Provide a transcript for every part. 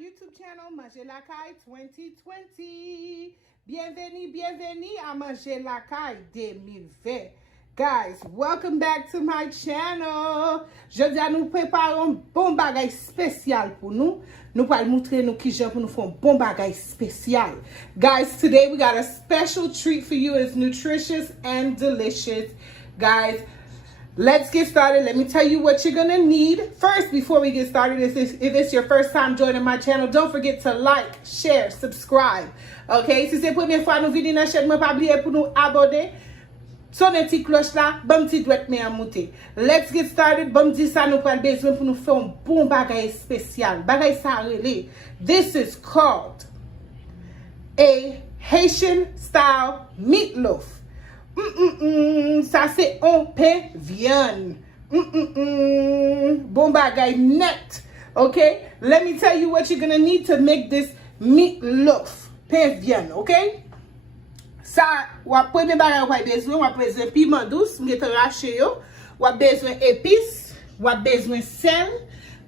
YouTube channel Manger la Caille 2020. Bienvenue à Manger la Caille 2020. Guys, welcome back to my channel. Je dis à nous préparer un bon bagage spécial pour nous. Nous allons montrer nous Kijan pour nous faire un bon bagage spécial. Guys, today we got a special treat for you. It's nutritious and delicious. Guys, let's get started. Let me tell you what you're gonna need. First, before we get started, if it's your first time joining my channel, don't forget to like, share, subscribe. Okay? Si c'est la première fois nous vidéo dans la chaîne, pas oublier pour nous abonner. Son petit cloche là, bon petit doit me en monter. Let's get started. Bon dit ça nous pas besoin pour nous faire un bon bagage spécial. Bagage ça relé. This is called a Haitian style meatloaf. Ça c'est un pain Vyann. Bon bagay net. Okay? Let me tell you what you're gonna need to make this meatloaf. Pain Vyann, okay? Ça, wap premier bagay wap besoin piment douce, m'gete raché yo. Wap besoin épices, wap besoin sel,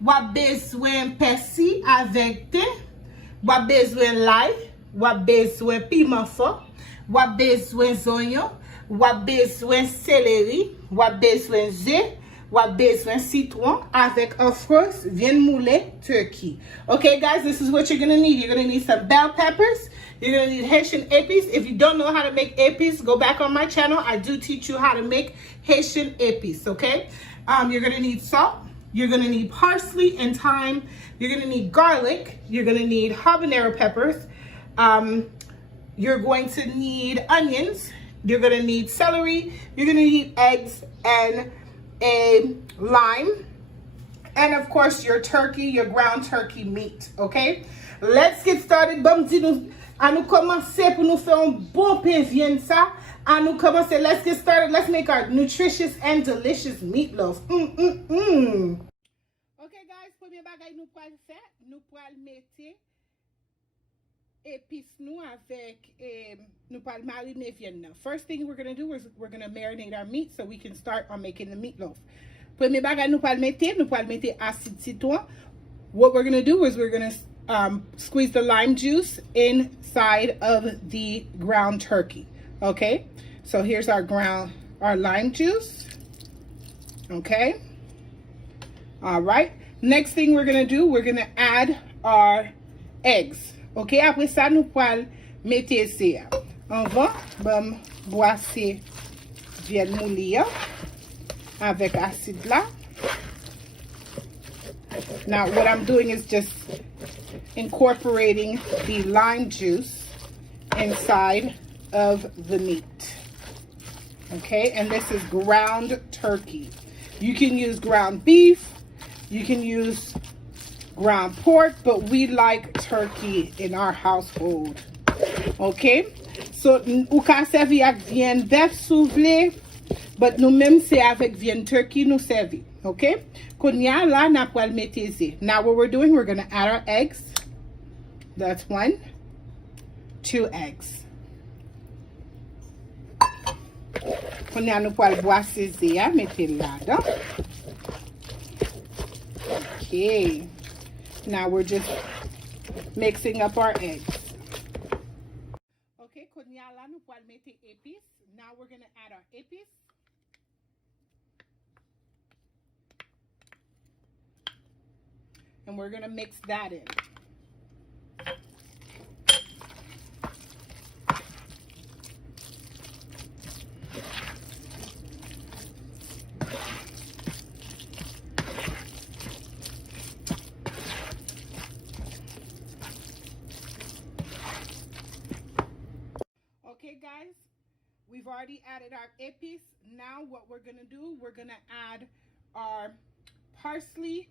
wap besoin persil avec thé, wap besoin l'ail, wap besoin piment fort, wap besoin oignon, wap besoin céleri, wap besoin zé, wap besoin citron avec, of course, Vyann moulé turkey. Okay, guys, this is what you're gonna need. You're gonna need some bell peppers. You're gonna need Haitian épices. If you don't know how to make épices, go back on my channel. I do teach you how to make Haitian épices, okay? You're gonna need salt. You're gonna need parsley and thyme. You're gonna need garlic. You're gonna need habanero peppers. You're going to need onions. You're gonna need celery. You're gonna need eggs and a lime. And of course your turkey, your ground turkey meat, okay? Let's get started. À nous commencer pour nous faire un bon pain Vyann ça. À nous commencer. Let's get started. Let's make our nutritious and delicious meatloaf. Okay, guys. Premier bagay nous pral faire. Nous pral mettre épices nous avec nous pral mariner Vyann. First thing we're gonna do is we're gonna marinate our meat so we can start on making the meatloaf. Premier bagay nous pral mettre acide citron. What we're gonna do is we're gonna squeeze the lime juice inside of the ground turkey. Okay, so here's our lime juice. Okay, all right, next thing we're gonna do, we're gonna add our eggs. Okay, après ça nous poil mettre ça. On va boisser Vyann moulé avec acide là. Now what I'm doing is just incorporating the lime juice inside of the meat. Okay, and this is ground turkey. You can use ground beef, you can use ground pork, but we like turkey in our household. Okay, so ou ka servi ak Vyann bœuf soufflé, but nous même c'est avec Vyann turkey nous servi. Okay, konya la na pral meteze. Now what we're doing, we're gonna add our eggs. That's 1, 2 eggs. Konya nou pral boise ya, mette la dan. Okay. Now we're just mixing up our eggs. Okay, konya la nou pral mette épices. Now we're gonna add our épices. And we're gonna mix that in. Okay, guys, we've already added our épices. Now what we're gonna do, we're gonna add our parsley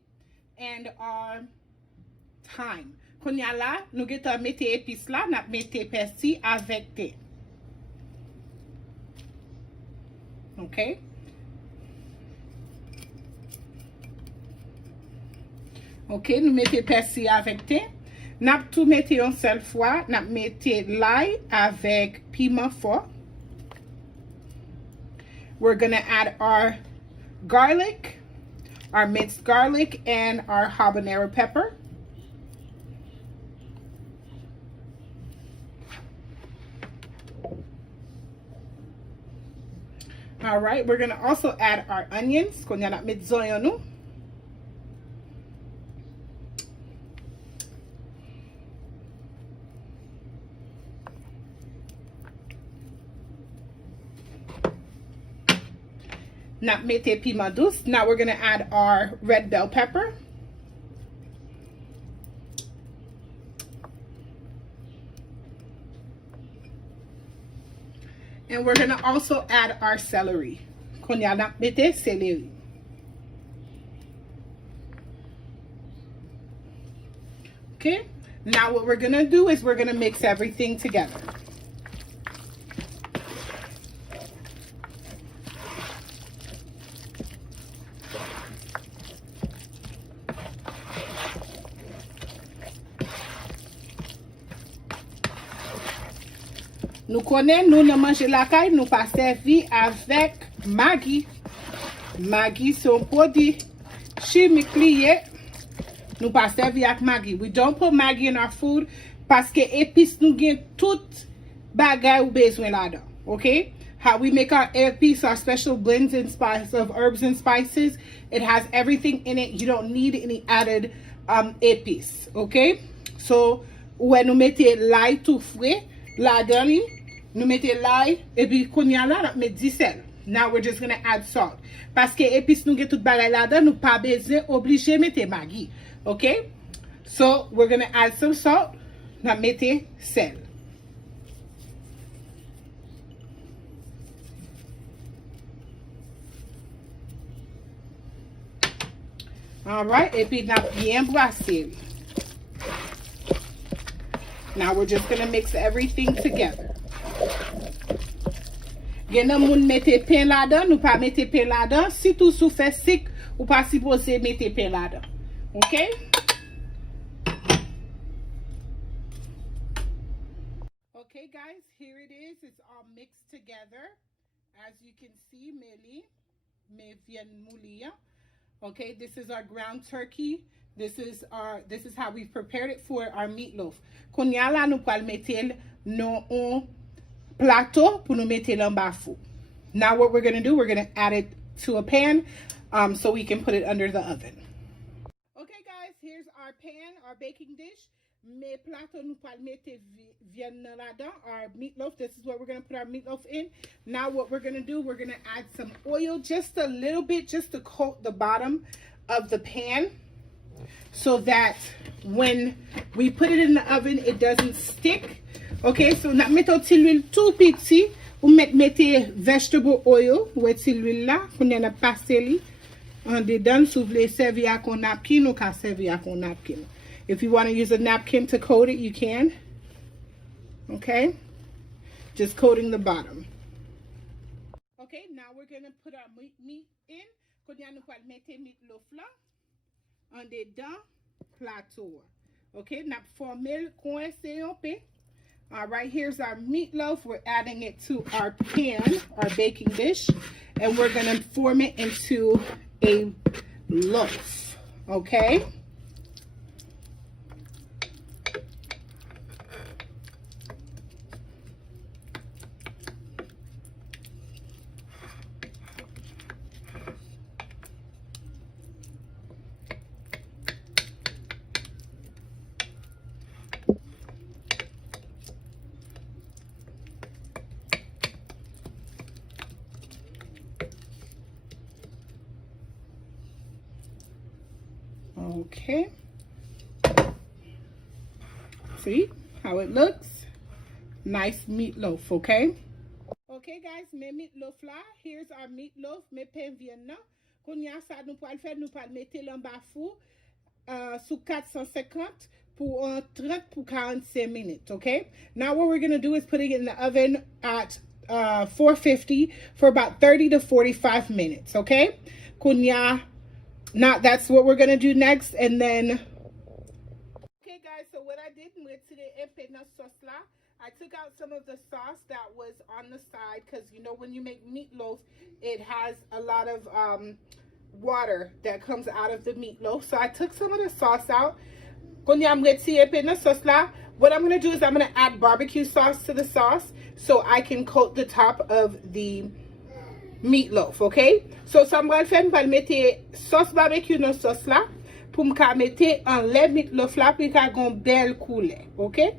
and our thyme. Konya la, nou geta mette épices la, nap mette persil avec thé. Okay? Okay, nou mette persil avec thé. Nap tout mette yon seul fois, nap mette l'ail avec piment fort. We're gonna add our garlic, our minced garlic, and our habanero pepper. All right, we're gonna also add our onions. Qu'on y a la mettre zoyon nou. Not mette piment douce. Now we're gonna add our red bell pepper. And we're gonna also add our celery. Qu'on y a not mette celery. Okay, now what we're gonna do is we're gonna mix everything together. Nous connaissons, nous ne mangeons la caille, nous pas servi avec Maggi. Maggi, c'est un produit chimique lié. Nous pas servi avec Maggi. We don't put Maggi in our food parce que épices nous gagne tout bagay ou besoin là-dedans. Okay? How we make our épices, our special blends and spices of herbs and spices. It has everything in it. You don't need any added épices. Okay? So, when nous mettez l'ail tout frais, là-dedans, nous mettez l'ail et puis qu'on y a là, nous mettez du sel. Now we're just gonna add salt. Parce que épices nous get tout bagay là-dedans, nous pas besoin obligé mettre Maggi. Okay? So we're gonna add some salt. Now mettez sel. All right, et puis now bien brasser. Now we're just gonna mix everything together. Gen nan moun mette pain là-dedans, nous pas mette pain là-dedans. Si tout sou fait sec, ou pas supposé mette pain là-dedans. Okay? Okay guys, here it is. It's all mixed together. As you can see, me vient moulir. Okay, this is our ground turkey. This is how we prepared it for our meatloaf. Konya la nou pal metel non on plateau pour nous mettre en bas fou. Now what we're gonna do, we're gonna add it to a pan so we can put it under the oven. Okay guys, here's our pan, our baking dish. Me plateau nous pal mette Vyann là-dedans, our meatloaf. This is what we're gonna put our meatloaf in. Now what we're gonna do, we're gonna add some oil, just a little bit, just to coat the bottom of the pan, so that when we put it in the oven, it doesn't stick. Okay, so na mette ti l'huile tout petit, ou mette vegetable oil, ou ti l'huile là, qu'on y a passé li, en dedans, sou vle servi ak on napkin, ou ka servi ak on napkin. If you want to use a napkin to coat it, you can. Okay, just coating the bottom. Okay, now we're gonna put our meat in. Qu'on y a nou pal mette meatloaf là, en dedans plateau. Okay, now formel coincé un peu. All right, here's our meatloaf. We're adding it to our pan, our baking dish, and we're gonna form it into a loaf. Okay. Okay, see how it looks? Nice meatloaf. Okay, guys, me meatloaf là. Here's our meatloaf. Me pain Vyann nan. Konya sa nou pal fè, nou pal mette l'en bas four sous 450 pour 30 pour 45 minutes. Okay, now what we're gonna do is put it in the oven at 450 for about 30 to 45 minutes. Okay, Konya. Now that's what we're gonna do next, and then okay guys, so what I did with today sauce là, I took out some of the sauce that was on the side, because you know when you make meatloaf, it has a lot of water that comes out of the meatloaf. So I took some of the sauce out. What I'm gonna do is I'm gonna add barbecue sauce to the sauce so I can coat the top of the meatloaf, okay? So ça m'va faire m'pa mettre sauce barbecue dans sauce là pour m'ka mettre en lait meatloaf là pour qu'a gon belle couleur, okay?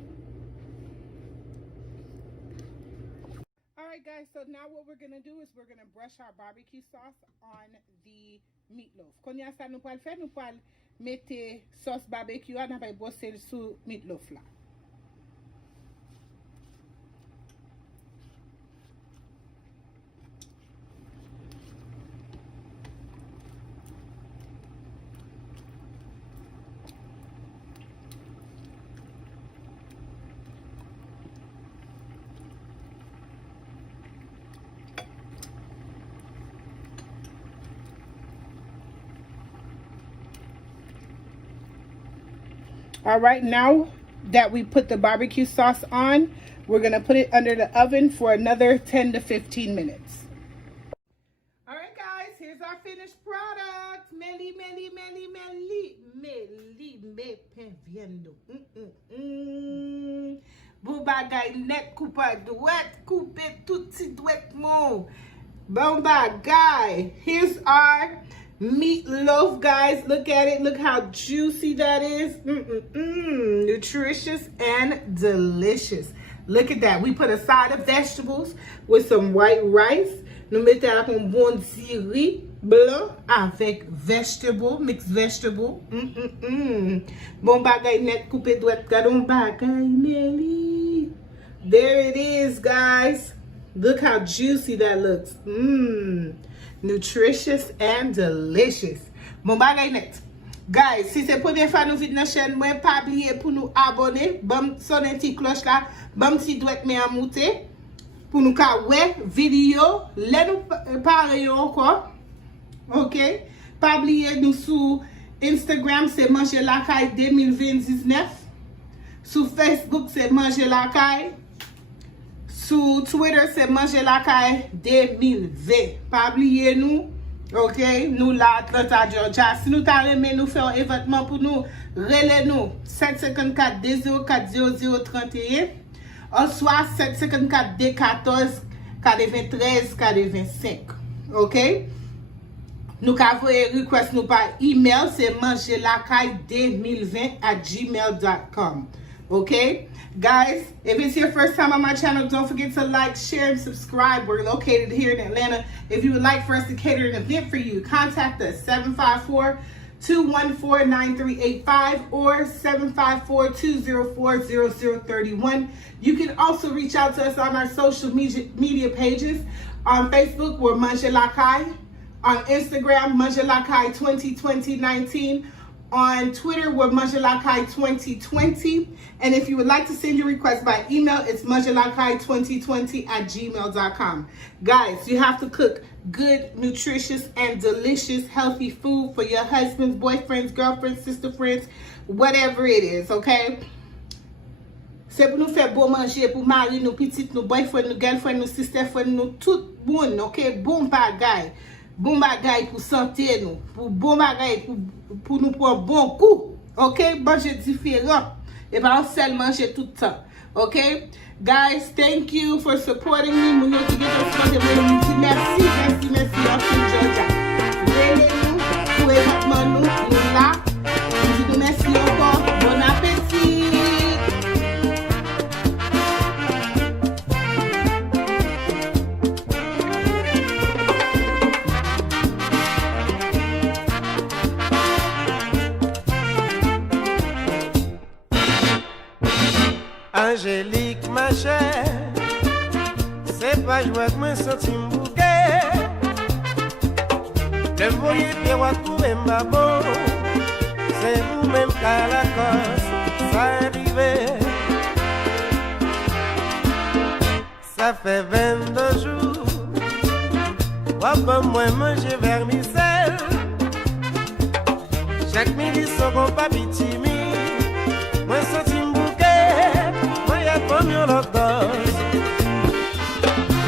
Alright guys, so now what we're gonna do is we're gonna brush our barbecue sauce on the meatloaf. Quand y a ça nous pas le faire, nous pas mettre sauce barbecue on va brosser sur meatloaf là. All right, now that we put the barbecue sauce on, we're going to put it under the oven for another 10 to 15 minutes. All right, guys, here's our finished product. Meli, meli, meli, meli, meli, me pen viendo. Bon bagay net coupa douette, coupe tout petit douette mon. Bon bagay. Here's our meatloaf, guys. Look at it. Look how juicy that is. Nutritious and delicious. Look at that. We put a side of vegetables with some white rice. Nous mettons un bon riz blanc avec vegetable, mixed vegetable. Bon bagay net coupe douette. Gadon bagay meli. There it is, guys. Look how juicy that looks. Nutritious and delicious. Bon bagay net. Guys, si c'est première fois nous vidéo dans chaîne, moi pas oublier pour nous abonner, bam sonner petit cloche là, bam si doit me monter pour nous ka ouais vidéo, les nous parler encore. OK? Pas oublier nous sur Instagram c'est manger la caille 2019. Sur Facebook c'est manger la caille. Sur Twitter, c'est manger la caille 2020. Pas oublier nous, ok? Nous là, Atlanta, Georgia. Si nous t'arrêtons, nous faisons un événement pour nous, relais nous 754 204 0031 ou soit 754 214 93 85. Ok? Nous avons un request nous par email, c'est mangerlacaille2020@gmail.com. Okay, guys, if it's your first time on my channel, don't forget to like, share, and subscribe. We're located here in Atlanta. If you would like for us to cater an event for you, contact us 754-214-9385 or 754-204-0031. You can also reach out to us on our social media pages. On Facebook, we're Manger La Caille. On Instagram, Manger La Caille 2020-19. On Twitter, we're Manger La Caille 2020. And if you would like to send your request by email, it's mangerlacaille2020@gmail.com. Guys, you have to cook good, nutritious, and delicious, healthy food for your husbands, boyfriends, girlfriends, sister friends, whatever it is, okay? C'est pour nous faire bon manger, pour marier nos petites, nos boyfriends, nos girlfriends, nos sister friends, nous tout bon, ok? Bon bagay. Bon bagay pour santé nous, pour bon bagay pour nous prendre bon coup, ok? Manger différent et pas seulement manger tout le temps, ok? Guys, thank you for supporting me. Merci, merci, merci, Georgia. Relez-nous, pour événement nous là. Je vous remercie encore. Bon appétit. Angélique, ma chère, c'est pas joie que me senti m'bouquet. Le voyer pied trouver ma bon, c'est vous-même qu'à la cause, ça arrivait. Ça fait 22 jours, pas moins manger vermicelle. Chaque midi, son compas timide, moi,